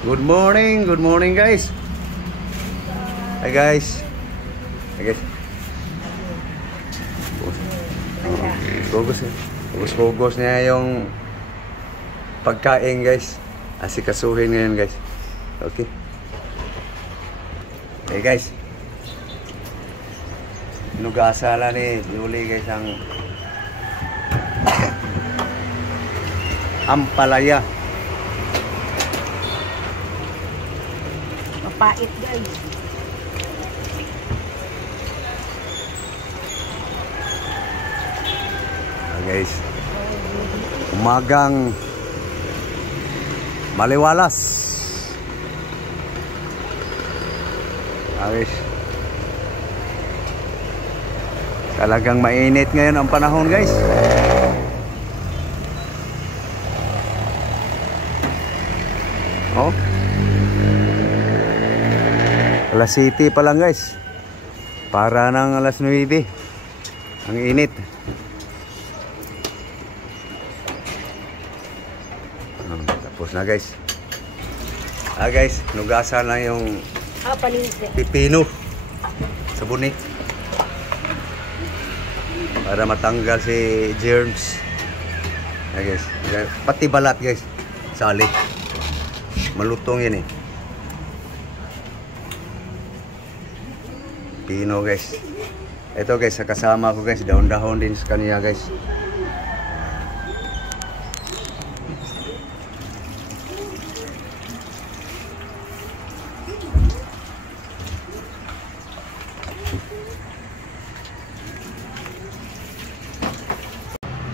Good morning guys. Hi guys. Hi guys. Hugos niya yung pagkain guys. Asikasuhin ngayon guys. Okay. Hey guys. Nugasala ni Yuli guys ang ampalaya. Mapait guys. Guys, umagang maliwalas. Guys, talagang mainit ngayon ang panahon guys. Oh, alas 7 pa lang guys, para ng alas 9. Ang init. Tapos na guys. Guys, nugasan lang yung pipino sa bunik para matanggal si germs. Guys, pati balat guys, sali. Malutong yan eh. Pino guys. Ito guys, sa kasama ko guys, dahon-dahon din sa kanya guys.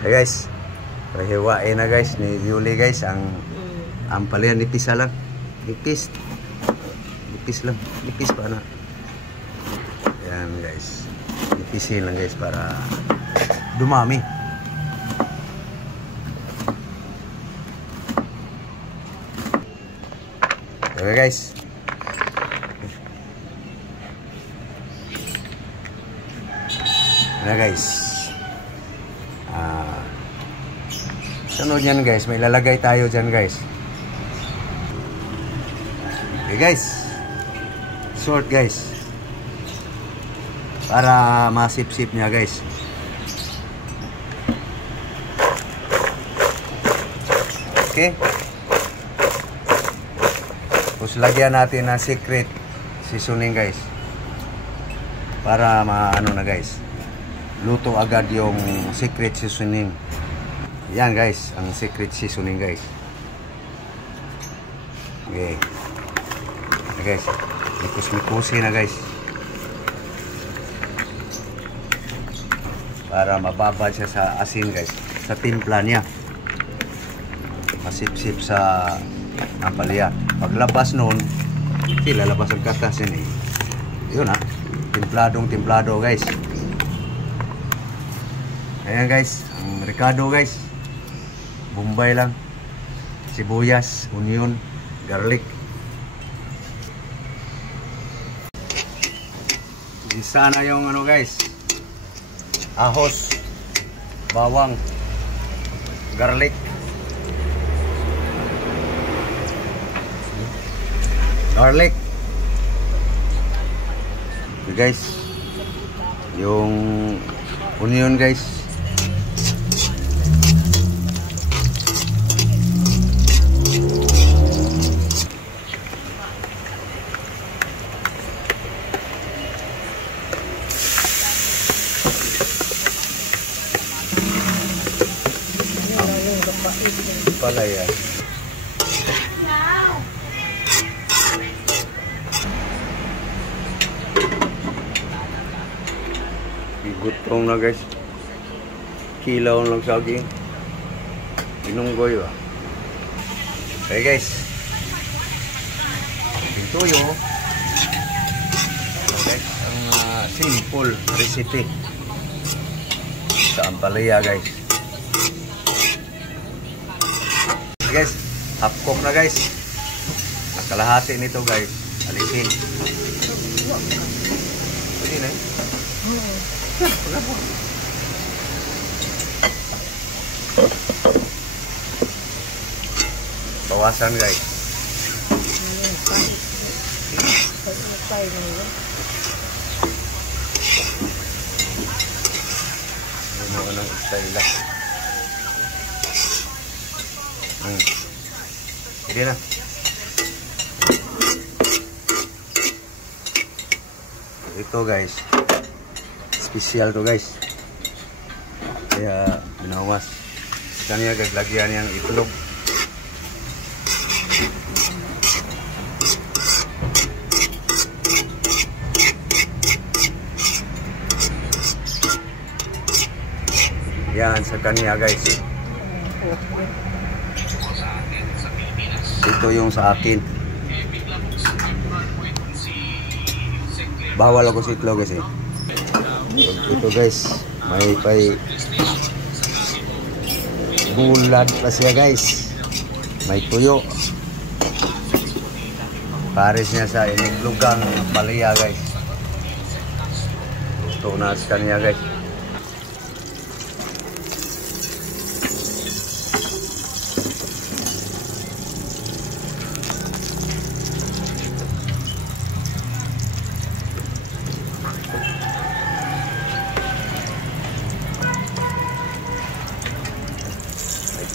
Hey guys, pahiwain na guys ni Yuli guys ang ampalaya. Nipis lang, nipis lang, nipis pa na. Yan guys, nipisin lang guys para dumami. Okay guys, na guys. Sunod yan guys, may lalagay tayo dyan guys. Okay guys, short guys, para masip-sip niya guys. Okay, tapos lagyan natin ng secret seasoning guys, para maano na guys, luto agad yung secret seasoning. Yan guys, ang secret seasoning guys. Okay. Guys, mikos-mikosin na guys. Para mababad siya sa asin guys, sa timpla niya. Masip-sip sa ampalaya. Paglabas nun, lalabas ang katas yun eh. Yun ha, timpladong-timplado guys. Ayan guys, ang ricado guys. Bombay lang, sibuyas, onion, garlic. Isa na yung ano guys, ahos, bawang, garlic, okay guys, yung onion guys. Palaya. Gutong na guys. Kilaw lang saging. Inunggoy ba? Okay guys. Ito yung okay, ang simple recipe sa ampalaya guys. Guys, half cook na guys. Nakalahati nito guys. Alisin. Pwede na eh. Bawasan guys. style nila. Ano ng style lang. Sige na. Ito guys, special to guys. Kaya binawas. Kanya gaglagyan yung itlog. Yan sa kanya guys. Ito yung sa akin. Bawal ako sa itlog guys eh. Ito guys, may pay bulad pa siya guys. May tuyo. Pares niya sa iniglugang palaya guys. Ito na sa kanya guys.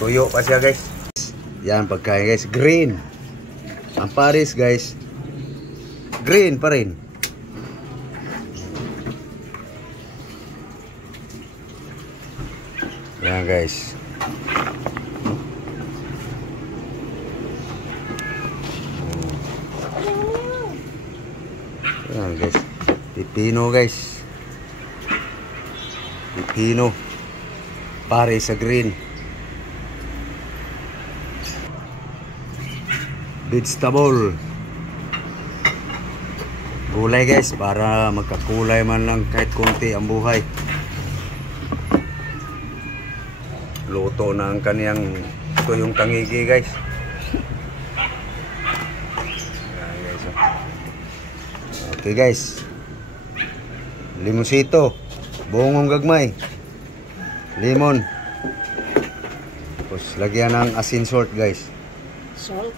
Tuyo pa siya guys. Yan pagkain guys. Green. Ang pares guys. Green pa rin. Yan guys. Yan guys. Pipino guys. Pipino. Pares sa green. Vegetable. Gulay guys, para magkakulay man lang kahit konti ang buhay. Luto na ang kaniyang, ito yung tangigi guys. Ayan, guys. Okay guys. Limosito. Bungong gagmay. Limon. Tapos lagyan ng asin salt guys. Salt.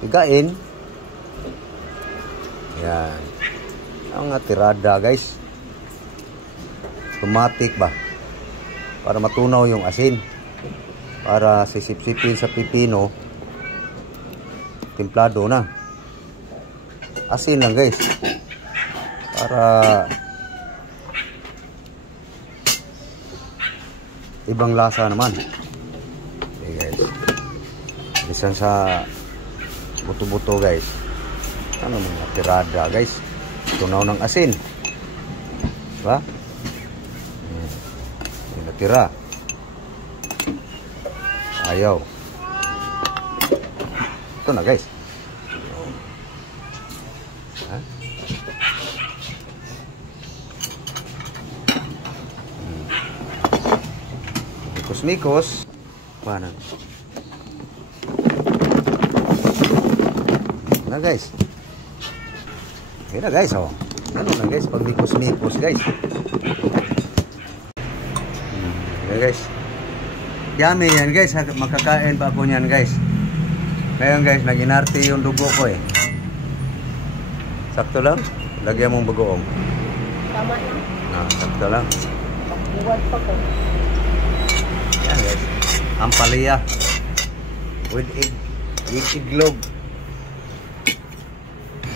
Higain. Yan. Ang tirada guys. Automatic ba? Para matunaw yung asin. Para sisip-sipin sa pipino. Templado na. Asin lang guys. Para ibang lasa naman. Okay guys. Bisan sa buto-buto guys. Ano mga tirada guys. Tunaw ng asin. Diba? Hindi natira. Ayaw. Ito na guys. Ha? Mikos-mikos. Paano? Na guys. Okay na guys, oh. Ano na guys, pag mikos-mikos guys. Okay guys. Yummy yan guys, makakain pa ako niyan guys. Ngayon guys, naginarte yung dugo ko eh. Sakto lang, lagyan mong bagoong. Tama lang. Sakto lang. Buwad pa ko. Yan guys, ampalaya with egg, iglog.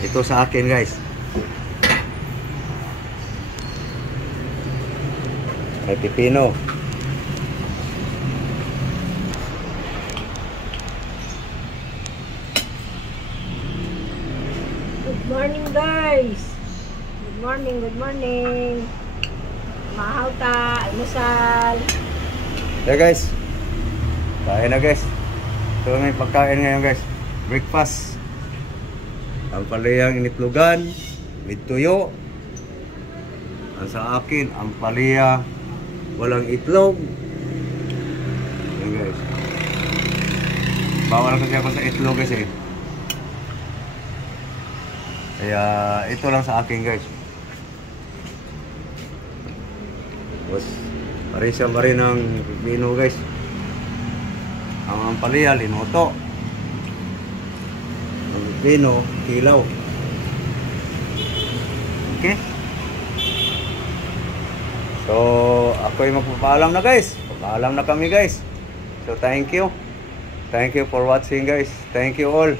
Ito sa akin guys. May pipino. Good morning guys. Good morning, good morning. Mahaw ta, almusal. Yeah guys. Kain na guys. Ito may pagkain ngayon guys. Breakfast. Ang palayang initlogan, with tuyo. Ang sa akin, ang palaya walang itlog. Yan guys. Bawal kasi ako sa itlog guys eh. Kaya ito lang sa akin guys. Tapos parisya pa rin ng pipino guys. Ang palaya, linoto. Bino, Kilaw. Okay? So, ako'y magpapaalam na guys. Papaalam na kami guys. So, thank you. Thank you for watching guys. Thank you all.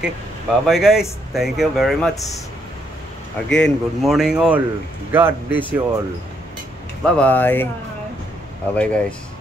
Okay. Bye-bye guys. Thank you very much. Again, good morning all. God bless you all. Bye-bye. Bye. Bye-bye guys.